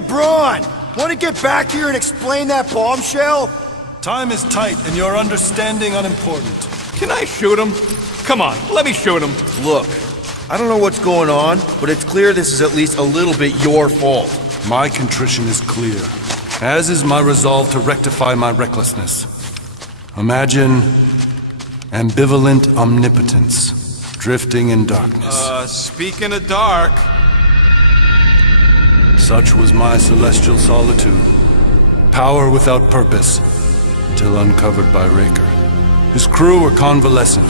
Braun! Want to get back here and explain that bombshell? Time is tight and your understanding unimportant. Can I shoot him? Come on, let me shoot him. Look, I don't know what's going on, but it's clear this is at least a little bit your fault. My contrition is clear, as is my resolve to rectify my recklessness. Imagine ambivalent omnipotence, drifting in darkness. Speaking of dark... Such was my celestial solitude. Power without purpose, until uncovered by Raker. His crew were convalescent.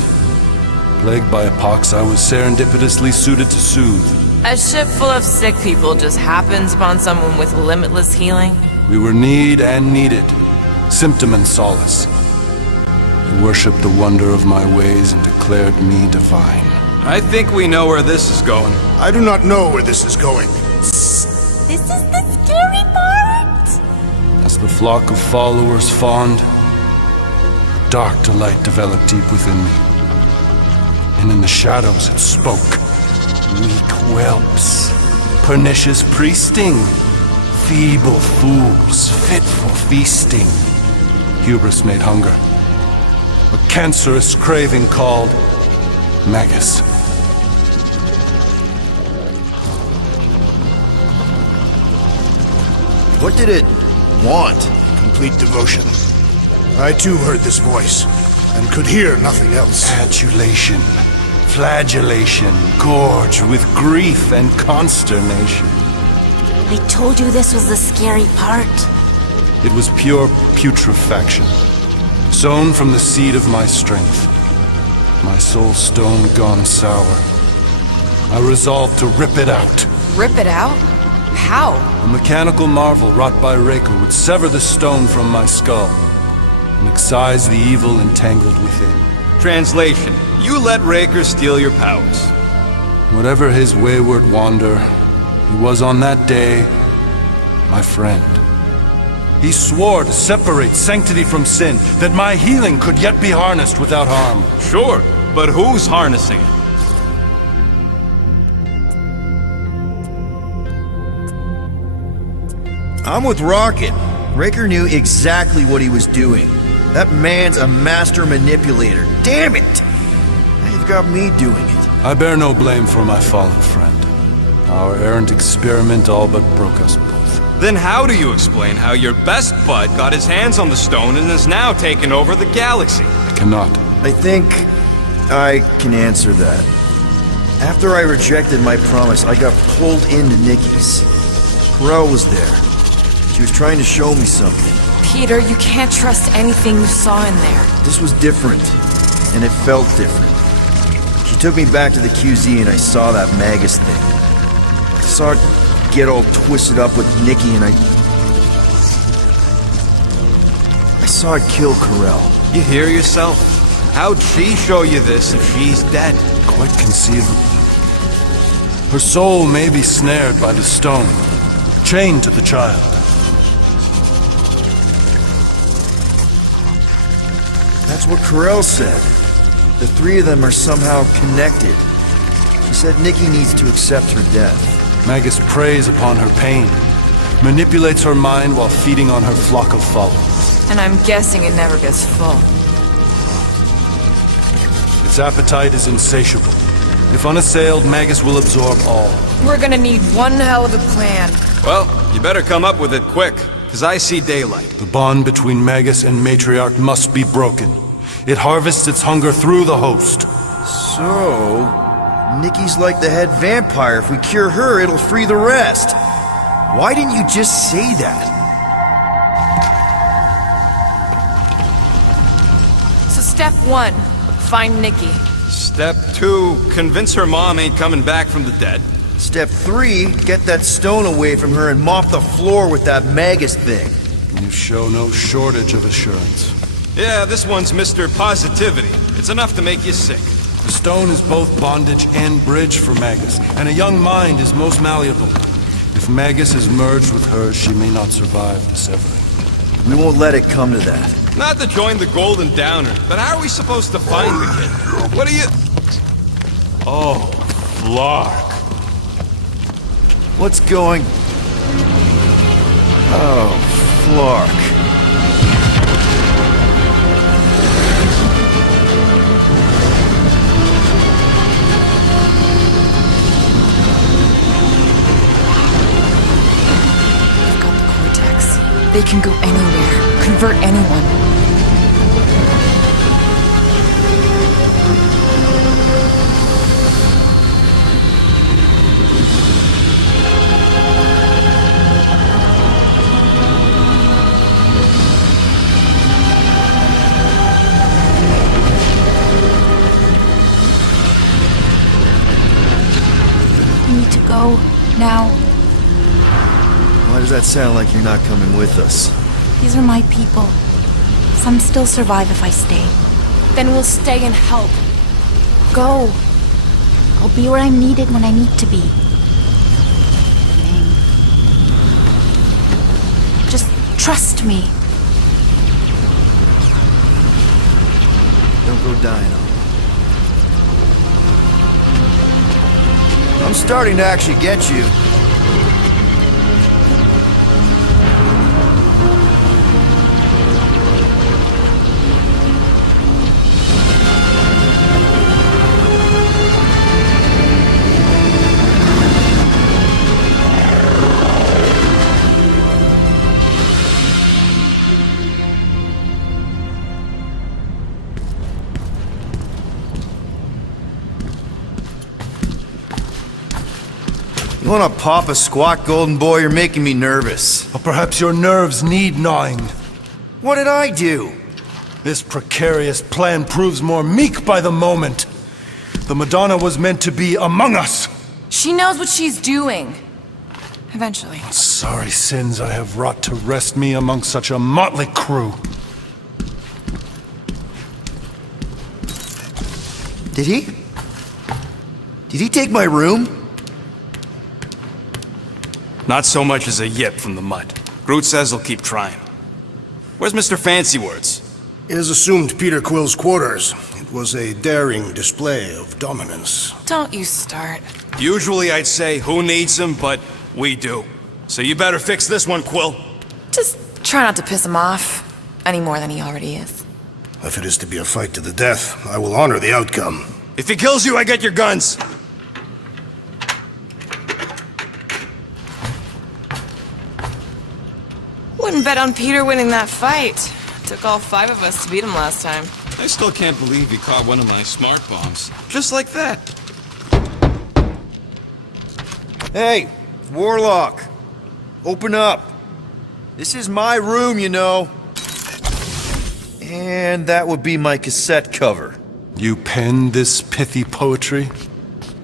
Plagued by a pox, I was serendipitously suited to soothe. A ship full of sick people just happens upon someone with limitless healing? We were need and needed, symptom and solace. He worshipped the wonder of my ways and declared me divine. I think we know where this is going. I do not know where this is going. This is the scary part! As the flock of followers fawned, a dark delight developed deep within me. And in the shadows it spoke. Weak whelps, pernicious priesting, feeble fools fit for feasting. Hubris made hunger. A cancerous craving called Magus. What did it want? Complete devotion. I too heard this voice, and could hear nothing else. Adulation, flagellation, gorged with grief and consternation. I told you this was the scary part. It was pure putrefaction, sown from the seed of my strength. My soul stone gone sour. I resolved to rip it out. Rip it out? How? A mechanical marvel wrought by Raker would sever the stone from my skull and excise the evil entangled within. Translation: you let Raker steal your powers. Whatever his wayward wander, he was on that day my friend. He swore to separate sanctity from sin, that my healing could yet be harnessed without harm. Sure, but who's harnessing it? I'm with Rocket. Raker knew exactly what he was doing. That man's a master manipulator. Damn it! Now you've got me doing it. I bear no blame for my fallen friend. Our errant experiment all but broke us both. Then how do you explain how your best bud got his hands on the stone and is now taking over the galaxy? I cannot. I think I can answer that. After I rejected my promise, I got pulled into Nikki's. Corell was there. She was trying to show me something. Peter, you can't trust anything you saw in there. This was different, and it felt different. She took me back to the QZ and I saw that Magus thing. I saw it get all twisted up with Nikki and I saw it kill Corell. You hear yourself? How'd she show you this if she's dead? Quite conceivably. Her soul may be snared by the stone, chained to the child. That's what Corell said. The three of them are somehow connected. She said Nikki needs to accept her death. Magus preys upon her pain, manipulates her mind while feeding on her flock of followers. And I'm guessing it never gets full. Its appetite is insatiable. If unassailed, Magus will absorb all. We're gonna need one hell of a plan. Well, you better come up with it quick, because I see daylight. The bond between Magus and Matriarch must be broken. It harvests its hunger through the host. So, Nikki's like the head vampire. If we cure her, it'll free the rest. Why didn't you just say that? So step 1, find Nikki. Step 2, convince her mom ain't coming back from the dead. Step 3, get that stone away from her and mop the floor with that Magus thing. You show no shortage of assurance. Yeah, this one's Mr. Positivity. It's enough to make you sick. The stone is both bondage and bridge for Magus, and a young mind is most malleable. If Magus is merged with hers, she may not survive the severing. We won't let it come to that. Not to join the Golden Downer, but how are we supposed to find the kid? What are you... Oh, Flark. What's going... Clark. They've got the cortex. They can go anywhere, convert anyone. Go now. Why does that sound like you're not coming with us? These are my people. Some still survive if I stay. Then we'll stay and help. Go. I'll be where I'm needed when I need to be. Just trust me. Don't go dying on me. I'm starting to actually get you. You wanna pop a squat, golden boy? You're making me nervous. Or perhaps your nerves need gnawing. What did I do? This precarious plan proves more meek by the moment. The Madonna was meant to be among us. She knows what she's doing. Eventually. Sorry sins I have wrought to wrest me among such a motley crew. Did he? Did he take my room? Not so much as a yip from the mud. Groot says he'll keep trying. Where's Mr. Fancy Words? It is assumed Peter Quill's quarters. It was a daring display of dominance. Don't you start. Usually I'd say, who needs him, but we do. So you better fix this one, Quill. Just try not to piss him off any more than he already is. If it is to be a fight to the death, I will honor the outcome. If he kills you, I get your guns. Wouldn't bet on Peter winning that fight. Took all 5 of us to beat him last time. I still can't believe you caught one of my smart bombs. Just like that. Hey, Warlock. Open up. This is my room, you know. And that would be my cassette cover. You penned this pithy poetry?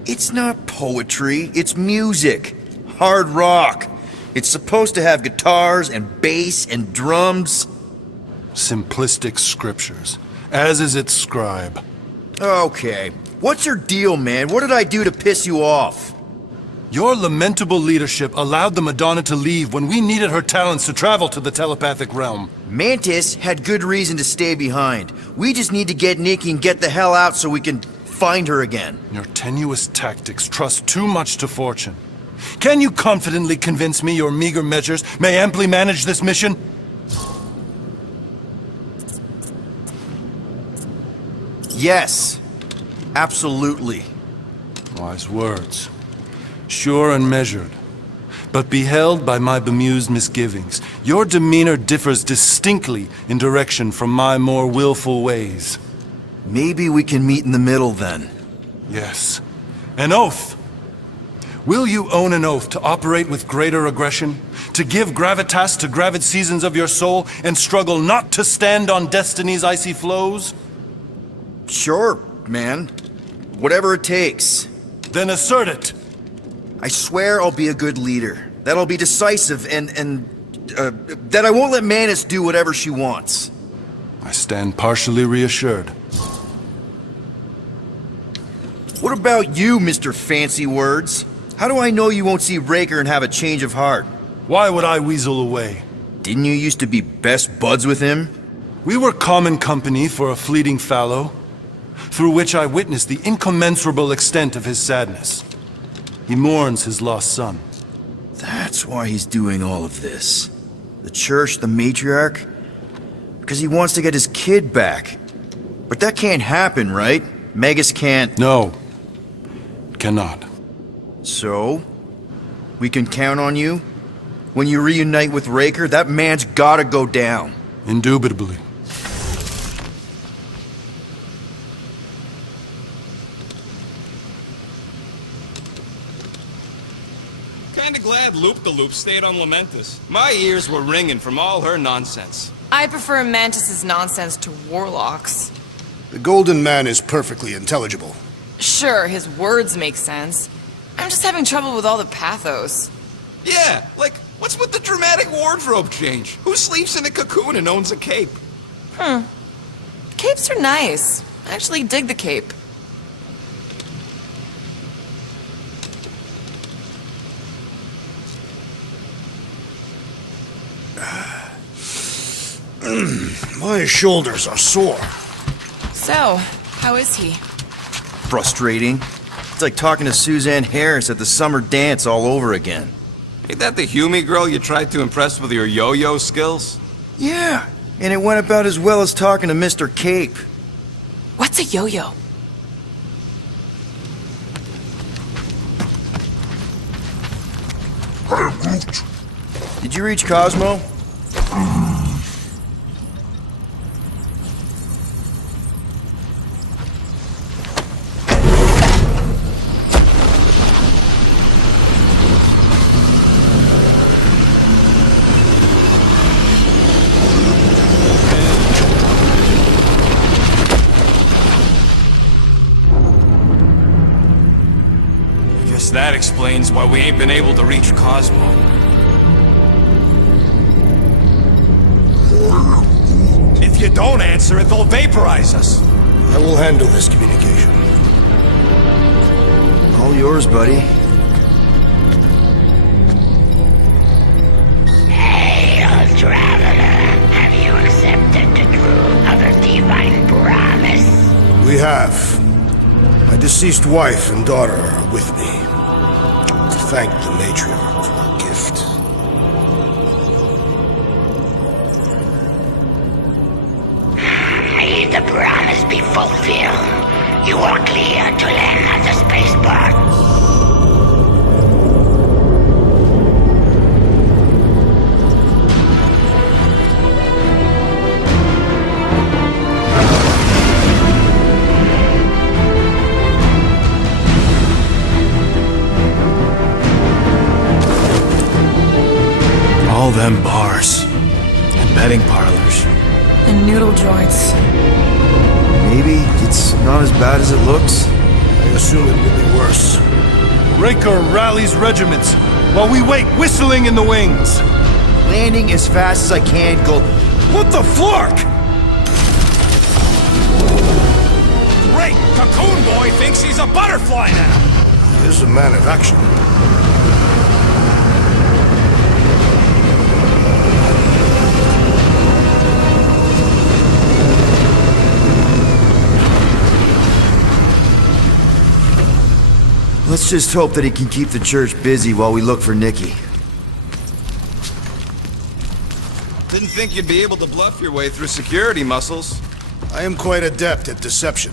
It's not poetry, it's music. Hard rock. It's supposed to have guitars and bass and drums. Simplistic scriptures, as is its scribe. Okay. What's your deal, man? What did I do to piss you off? Your lamentable leadership allowed the Madonna to leave when we needed her talents to travel to the telepathic realm. Mantis had good reason to stay behind. We just need to get Nikki and get the hell out so we can find her again. Your tenuous tactics trust too much to fortune. Can you confidently convince me your meager measures may amply manage this mission? Yes. Absolutely. Wise words. Sure and measured. But beheld by my bemused misgivings, your demeanor differs distinctly in direction from my more willful ways. Maybe we can meet in the middle then. Yes. An oath! Will you own an oath to operate with greater aggression? To give gravitas to gravid seasons of your soul and struggle not to stand on destiny's icy flows? Sure, man. Whatever it takes. Then assert it! I swear I'll be a good leader. That I'll be decisive and that I won't let Mantis do whatever she wants. I stand partially reassured. What about you, Mr. Fancy Words? How do I know you won't see Raker and have a change of heart? Why would I weasel away? Didn't you used to be best buds with him? We were common company for a fleeting fallow, through which I witnessed the incommensurable extent of his sadness. He mourns his lost son. That's why he's doing all of this. The church, the matriarch? Because he wants to get his kid back. But that can't happen, right? Magus can't... No. Cannot. So? We can count on you? When you reunite with Raker, that man's gotta go down. Indubitably. Kinda glad Loop-the-Loop stayed on Lamentus. My ears were ringing from all her nonsense. I prefer Mantis's nonsense to Warlock's. The Golden Man is perfectly intelligible. Sure, his words make sense. I'm just having trouble with all the pathos. Yeah, like, what's with the dramatic wardrobe change? Who sleeps in a cocoon and owns a cape? Capes are nice. I actually dig the cape. My shoulders are sore. So, how is he? Frustrating. It's like talking to Suzanne Harris at the summer dance all over again. Ain't that the Hume girl you tried to impress with your yo-yo skills? Yeah, and it went about as well as talking to Mr. Cape. What's a yo-yo? Did you reach Cosmo? Guess that explains why we ain't been able to reach Cosmo. If you don't answer it, they'll vaporize us. I will handle this communication. All yours, buddy. Hail, traveler. Have you accepted the true of a divine promise? We have. My deceased wife and daughter are with me. To thank the matriarch for her gift. May the promise be fulfilled. You are clear to land at the spaceport. All them bars and betting parlors. And noodle joints. Maybe it's not as bad as it looks. I assume it will be worse. Raker rallies regiments while we wait whistling in the wings. Landing as fast as I can, go... What the flark? Great! Cocoon Boy thinks he's a butterfly now! He is a man of action. Let's just hope that he can keep the church busy while we look for Nikki. Didn't think you'd be able to bluff your way through security muscles. I am quite adept at deception.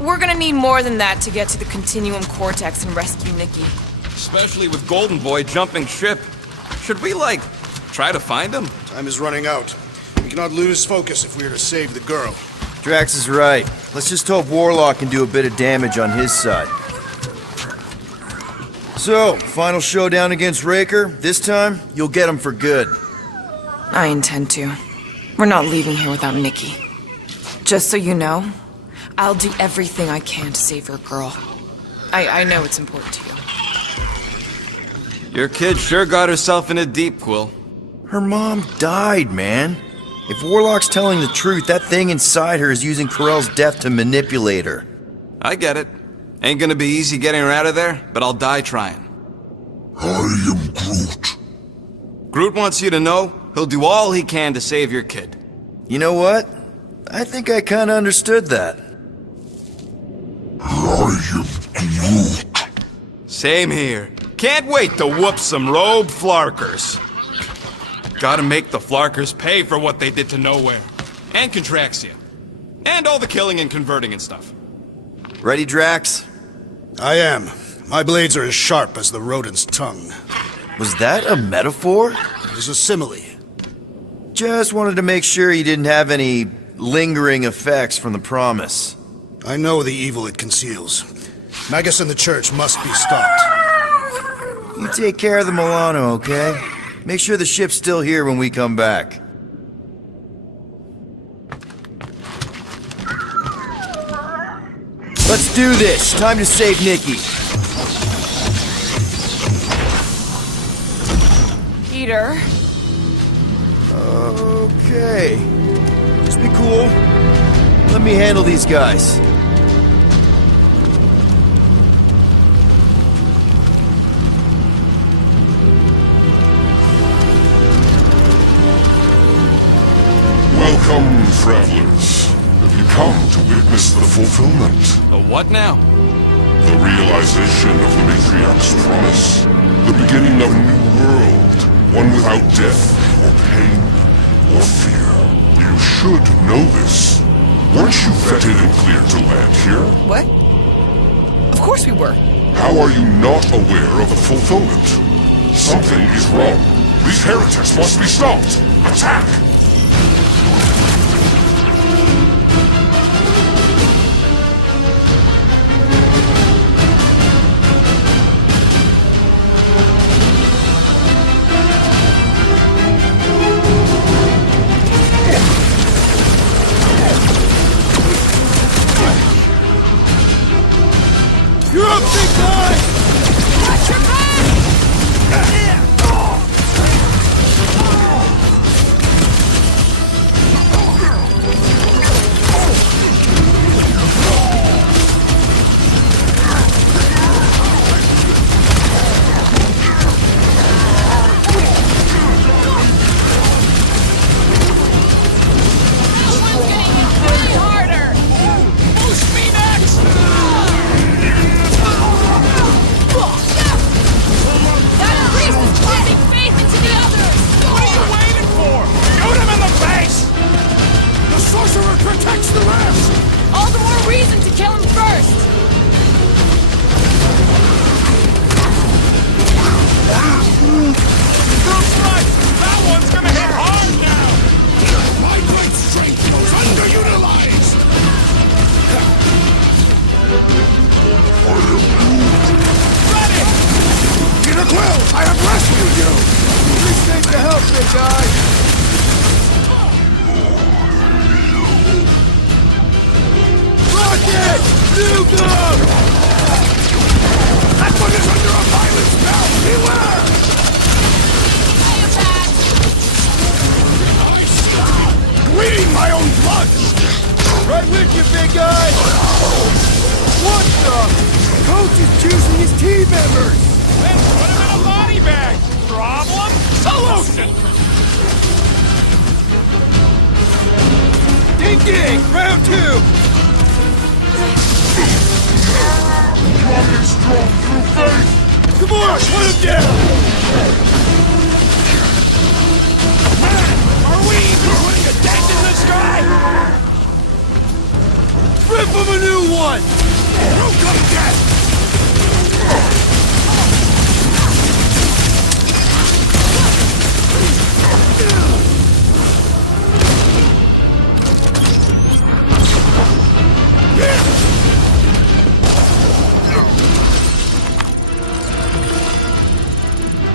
We're gonna need more than that to get to the Continuum Cortex and rescue Nikki. Especially with Golden Boy jumping ship. Should we, like, try to find him? Time is running out. We cannot lose focus if we are to save the girl. Drax is right. Let's just hope Warlock can do a bit of damage on his side. So, final showdown against Raker. This time, you'll get him for good. I intend to. We're not leaving here without Nikki. Just so you know, I'll do everything I can to save your girl. I know it's important to you. Your kid sure got herself in a deep, Quill. Her mom died, man. If Warlock's telling the truth, that thing inside her is using Corell's death to manipulate her. I get it. Ain't gonna be easy getting her out of there, but I'll die trying. I am Groot. Groot wants you to know he'll do all he can to save your kid. You know what? I think I kinda understood that. I am Groot. Same here. Can't wait to whoop some robe flarkers. Gotta make the Flarkers pay for what they did to Nowhere. And Contraxia. And all the killing and converting and stuff. Ready, Drax? I am. My blades are as sharp as the rodent's tongue. Was that a metaphor? It is a simile. Just wanted to make sure you didn't have any lingering effects from the promise. I know the evil it conceals. Magus and the church must be stopped. You take care of the Milano, okay? Make sure the ship's still here when we come back. Let's do this! Time to save Nikki. Peter. Okay. Just be cool. Let me handle these guys. Welcome, travelers. Have you come to witness the fulfillment? The what now? The realization of the matriarch's promise. The beginning of a new world. One without death, or pain, or fear. You should know this. Weren't you vetted and cleared to land here? What? Of course we were. How are you not aware of the fulfillment? Something is wrong. These heretics must be stopped. Attack! You're up, big guy! Watch your back! Peter Quill, I have rescued you! Appreciate the help, big guy! Rocket! Nuke! That one is under a violent spell! Beware! Bleeding my own blood! Right with you, big guy! What the? Coach is choosing his team members! Then put him in a body bag! Problem? Solution! Ding ding! Round two! Strong and strong through faith! Gamora, put him down! Man, are we even putting a dent in the sky? Rip him a new one! Who come death?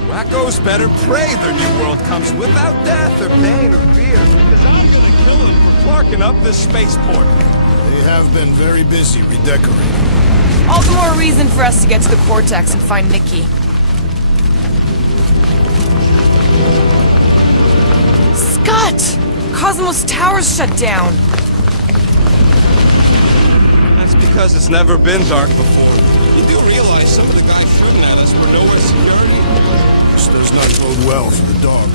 Racco's better pray their new world comes without death or pain or fear. Because I'm gonna kill him for clarking up this spaceport. They have been very busy redecorating. All the more reason for us to get to the Cortex and find Nikki. Scott! Cosmos Tower's shut down. That's because it's never been dark before. You do realize some of the guys shooting at us were nowhere security. This does not bode well for the dog.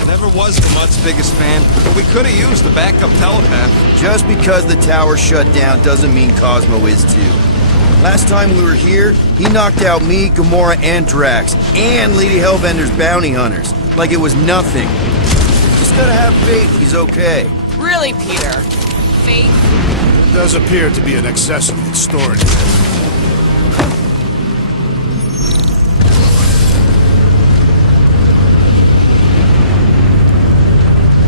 I never was the Mutt's biggest fan, but we could have used the backup telepath. Just because the tower shut down doesn't mean Cosmo is too. Last time we were here, he knocked out me, Gamora, and Drax, and Lady Hellbender's bounty hunters. like it was nothing. Just gotta have faith he's okay. Really, Peter? Faith? It does appear to be an excessive storage bin.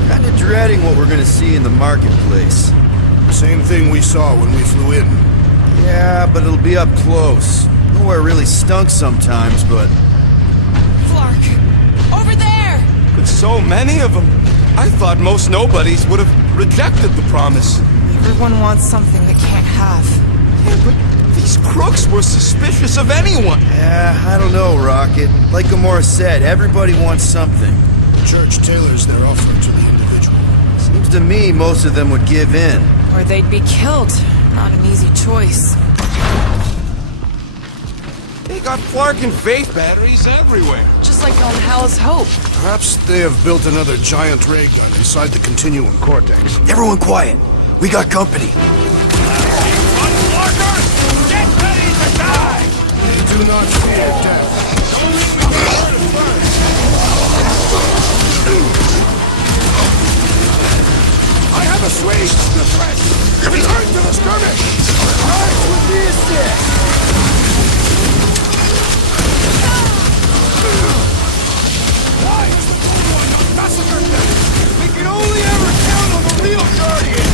Kinda dreading what we're gonna see in the marketplace. Same thing we saw when we flew in. Yeah, but it'll be up close. Nowhere really stunk sometimes, but... Flark! Over there! With so many of them, I thought most nobodies would have rejected the promise. Everyone wants something they can't have. Yeah, but these crooks were suspicious of anyone. Yeah, I don't know, Rocket. Like Gamora said, everybody wants something. The church tailors their offer to the individual. Seems to me most of them would give in. Or they'd be killed. Not an easy choice. They got Flark and Faith batteries everywhere. Just like on Hell's Hope. Perhaps they have built another giant ray gun inside the continuum cortex. Everyone quiet. We got company. Flarkers! Get ready to die! They do not fear death. Only we can learn it first. I have a swing! Return to the skirmish! Rise with the assist! Why is the Cold War not massacred them? We can only ever count on the real Guardian.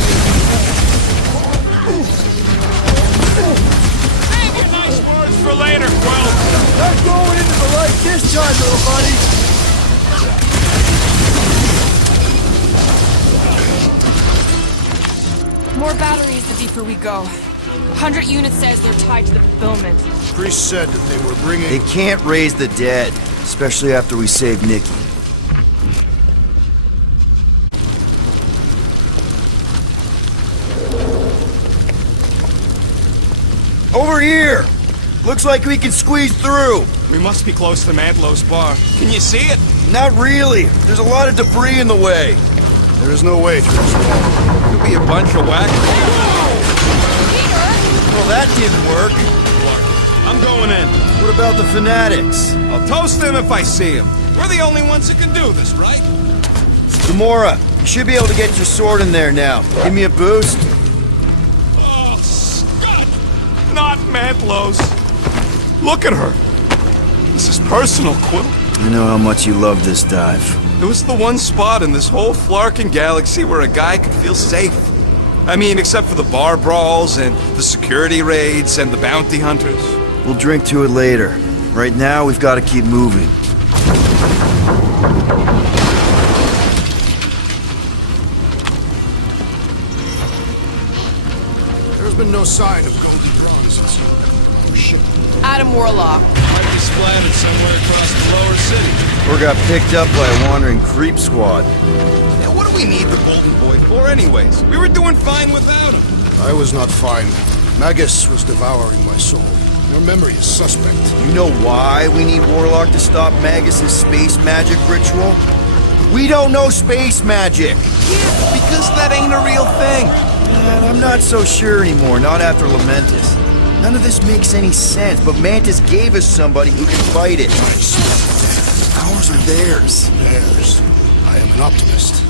Save your nice words for later, Quill. Not going into the light this time, little buddy. More batteries the deeper we go. 100 units says they're tied to the fulfillment. Priest said that they were bringing... They can't raise the dead, especially after we save Nikki. Over here! Looks like we can squeeze through. We must be close to MANTLO'S bar. Can you see it? Not really. There's a lot of debris in the way. There is no way through this wall. Could be a bunch of whack. Well, that didn't work. I'm going in. What about the fanatics? I'll toast them if I see them. We're the only ones who can do this, right? Gamora, you should be able to get your sword in there now. Give me a boost. Oh, Scud! Not MANTLO'S. Look at her. This is personal, Quill. I know how much you love this dive. It was the one spot in this whole Flarkin galaxy where a guy could feel safe. I mean, except for the bar brawls and the security raids and the bounty hunters. We'll drink to it later. Right now, we've got to keep moving. There's been no sign of Goldie Braun since our ship. Adam Warlock. Might be splattered somewhere across the lower city. Or got picked up by a wandering creep squad. Yeah, what do we need the Golden Boy for anyways? We were doing fine without him. I was not fine. Magus was devouring my soul. Your memory is suspect. You know why we need Warlock to stop Magus's space magic ritual? We don't know space magic! Yeah, because that ain't a real thing. Man, I'm not so sure anymore, not after Lamentus. None of this makes any sense, but Mantis gave us somebody who can fight it. Ours are theirs. Theirs. I am an optimist.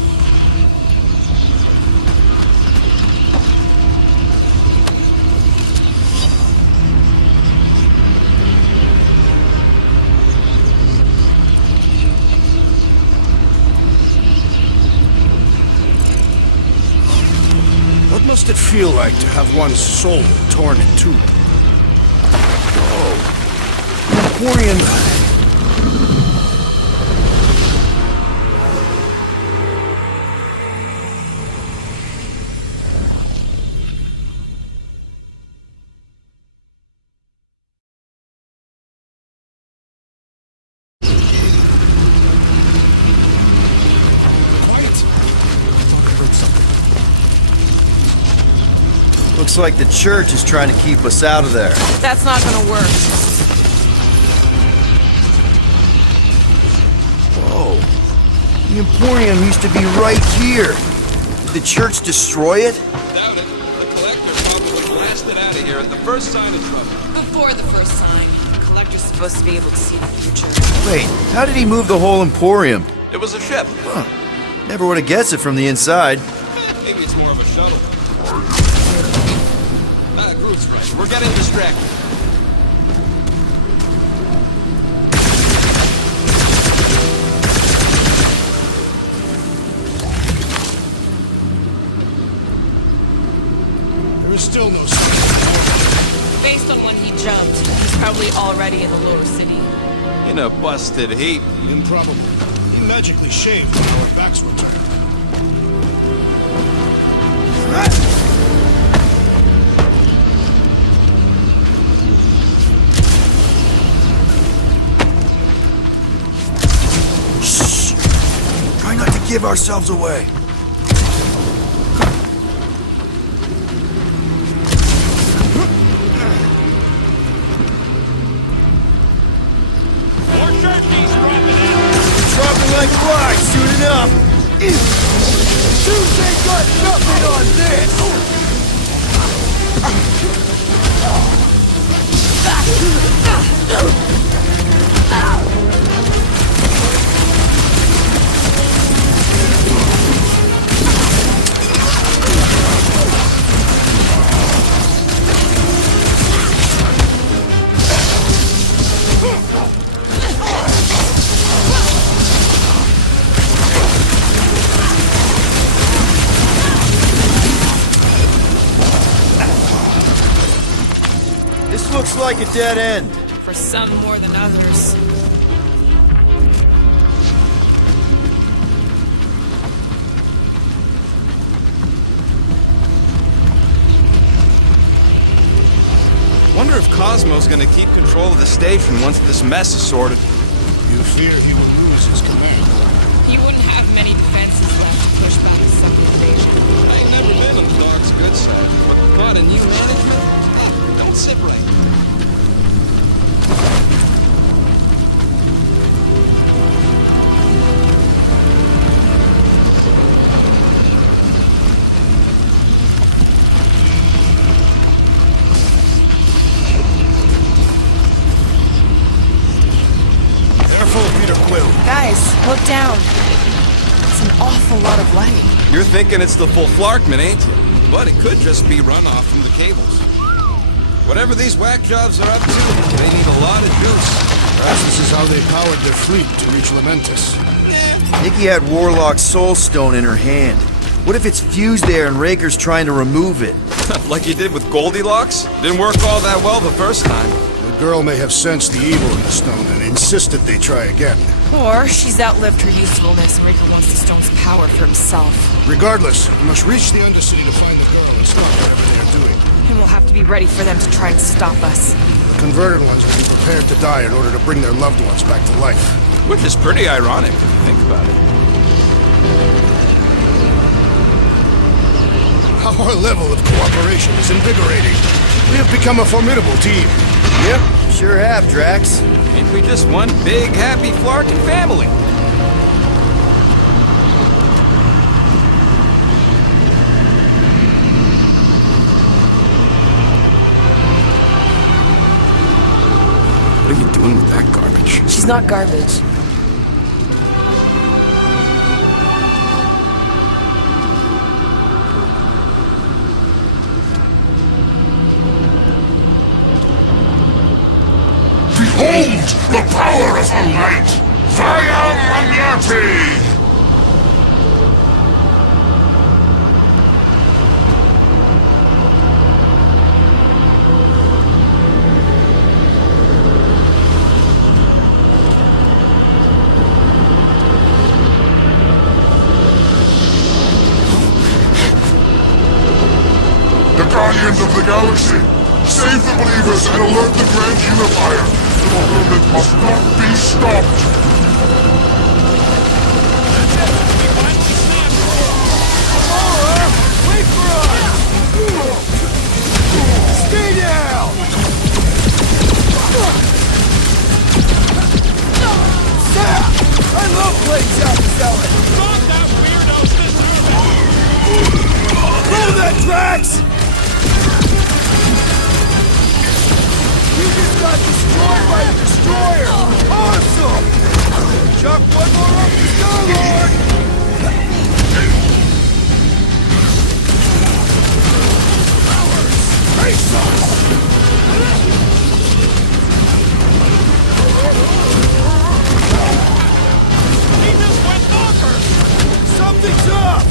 What must it feel like to have one's soul torn in two? Emporium. Looks like the church is trying to keep us out of there. That's not gonna work. Whoa. The Emporium used to be right here. Did the church destroy it? Doubt it. The Collector probably blasted out of here at the first sign of trouble. Before the first sign. The Collector's supposed to be able to see the future. Wait, how did he move the whole Emporium? It was a ship. Never would have guessed it from the inside. Maybe it's more of a shuttle. Groot's right. We're getting distracted. There is still no sign. Based on when he jumped, he's probably already in the lower city. In a busted heap. Improbable. He magically shaved when our backs were turned. Shh! Try not to give ourselves away. Dropping like flies soon enough. Dudes ain't got nothing on this. This looks like a dead end. For some more than others. Wonder if Cosmo's gonna keep control of the station once this mess is sorted. You fear he will lose his command. He wouldn't have many defenses left to push back a second invasion. I ain't never been on the dog's good side, but not a new management? Don't sit right. Careful, Peter Quill. Guys, look down. It's an awful lot of light. You're thinking it's the full Flarkman, ain't you? But it could just be runoff from the cables. Whatever these whack jobs are up to, they need a lot of juice. Perhaps this is how they powered their fleet to reach Lamentus. Nikki had Warlock's Soul Stone in her hand. What if it's fused there and Raker's trying to remove it? Like he did with Goldilocks? Didn't work all that well the first time. The girl may have sensed the evil in the stone and insisted they try again. Or she's outlived her usefulness and Raker wants the stone's power for himself. Regardless, we must reach the Undercity to find the girl and stop whatever they are doing. And we'll have to be ready for them to try and stop us. The converted ones will be prepared to die in order to bring their loved ones back to life. Which is pretty ironic if you think about it. Our level of cooperation is invigorating. We have become a formidable team. Yep, sure have, Drax. Ain't we just one big, happy Flarkin family? What are you doing with that garbage? She's not garbage. Behold the power of the light! Via Magnati! The Guardians of the Galaxy! Save the believers and alert the Grand Unifier! The movement must not be stopped! Wait for us! Stay down! I love playing South. Stop that weirdo's this Blow that, Drax! You just got destroyed by the Destroyer! Awesome! Chuck one more up the Star-Lord! Face us! He just went bonkers! Something's up!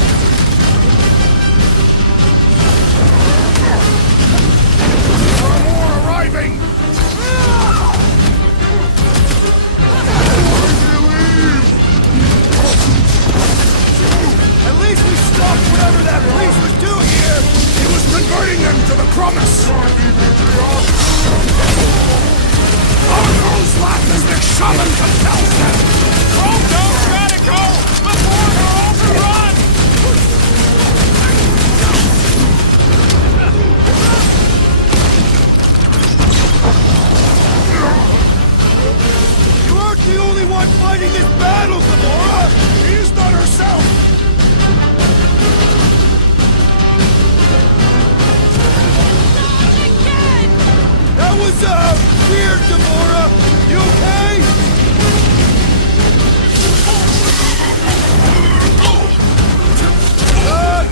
More arriving! At least we stopped whatever that priest was doing here! He was converting them to the promise! Arno's laugh as the shaman compels them! Oh, don't gotta go! Before we're overrun! You aren't the only one fighting this battle, Gamora! She's not herself! That was, weird, Gamora! You okay?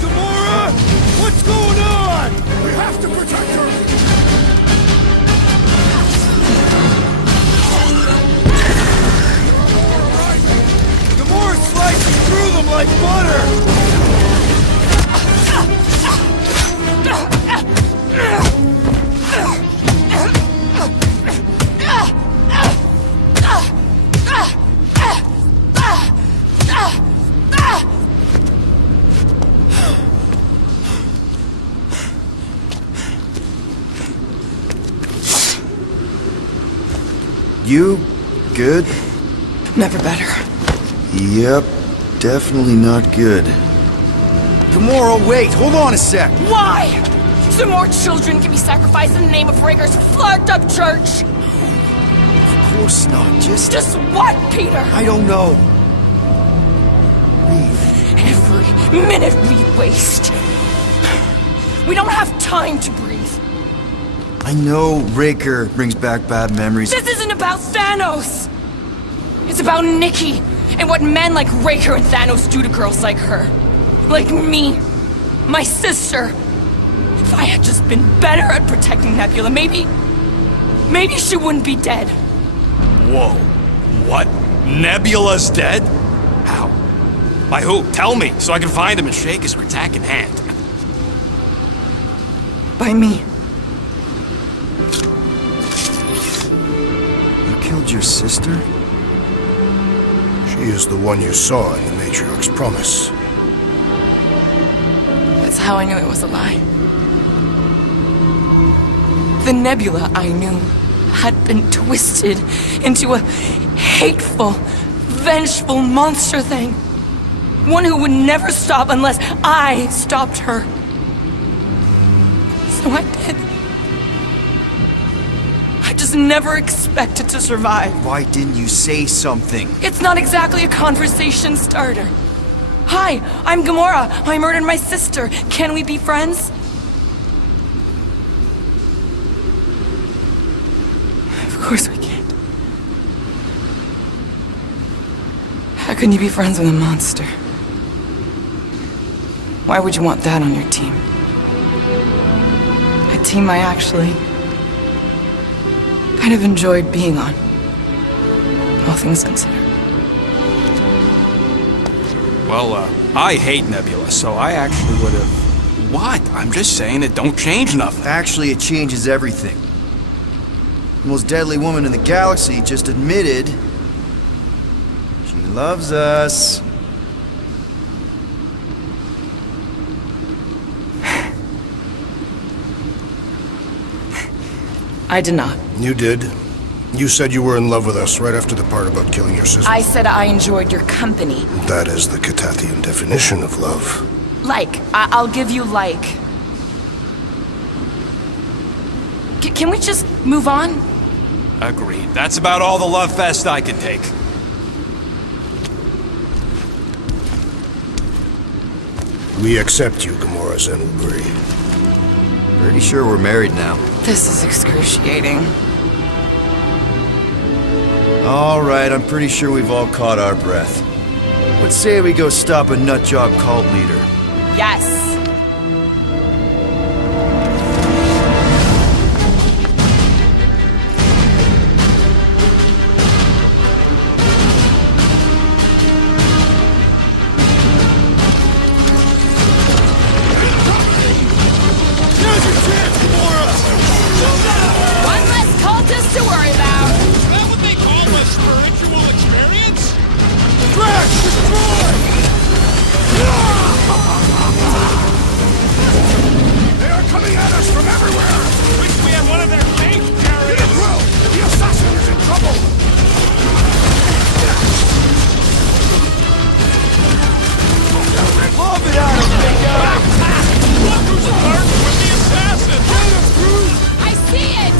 Gamora! What's going on? We have to protect her! Gamora's slicing through them like butter! You good? Never better. Yep, definitely not good. Gamora, wait! Hold on a sec! Why? So more children can be sacrificed in the name of Raker's flarked up church? Of course not, Just what, Peter? I don't know. Breathe. Every minute we waste. We don't have time to breathe. I know Raker brings back bad memories. This isn't about Thanos! It's about Nikki, and what men like Raker and Thanos do to girls like her. Like me. My sister. If I had just been better at protecting Nebula, maybe she wouldn't be dead. Whoa. What? Nebula's dead? How? By who? Tell me, so I can find him and shake his Raccoon hand. By me. You killed your sister? She is the one you saw in the Matriarch's promise. That's how I knew it was a lie. The Nebula I knew had been twisted into a hateful, vengeful monster thing. One who would never stop unless I stopped her. So I did. I just never expected to survive. Why didn't you say something? It's not exactly a conversation starter. Hi, I'm Gamora. I murdered my sister. Can we be friends? Of course we can't. How can you be friends with a monster? Why would you want that on your team? A team I actually kind of enjoyed being on. All things considered. Well, I hate Nebula, so I actually would have... What? I'm just saying it don't change nothing. Actually, it changes everything. The most deadly woman in the galaxy just admitted she loves us. I did not. You did. You said you were in love with us right after the part about killing your sister. I said I enjoyed your company. That is the Catathian definition of love. Like. I'll give you like. Can we just move on? Agreed. That's about all the love fest I can take. We accept you, Gamora Zenubri. Pretty sure we're married now. This is excruciating. Alright, I'm pretty sure we've all caught our breath. Let's say we go stop a nutjob cult leader. Yes. One less cultist to worry about. Is that what they call a spiritual experience? Drax, destroy! They are coming at us from everywhere! Wish we had one of their tank carriers. Quill, the assassin is in trouble! Love it out of me, guys! Look who's flirting with the assassin. I see it.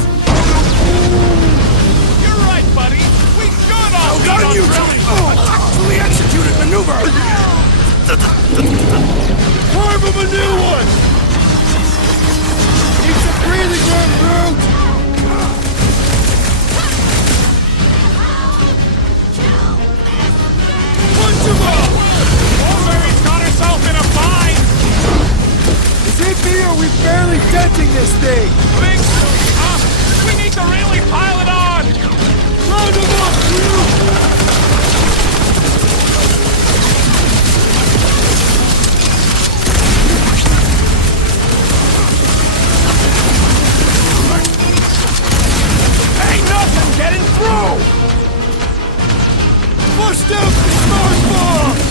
You're right, buddy. We should all be Done, on you really tactfully executed maneuver! Carve him a new one! Keep the breathing room, Groot! Punch him up! Mulberry's got herself in a bind. Is it me or are we barely denting this thing? Think so, huh? We need to really pile it on. Round him up, Groot! Ain't nothing getting through. Push them to start bombs!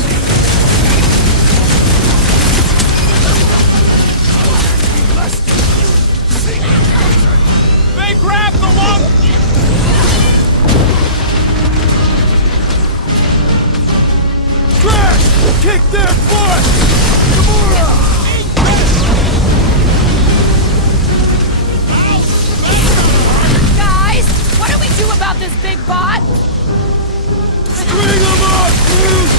They grabbed the lung. Drax! Kick their butt! Gamora! Guys, what do we do about this big bot? String them up, Groot!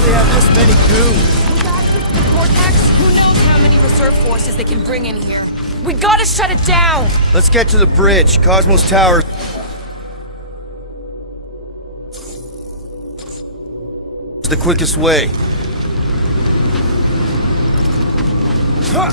They have this many goons. The vortex? Who knows how many reserve forces they can bring in here? We gotta shut it down! Let's get to the bridge. Cosmos Tower. It's the quickest way. Ha!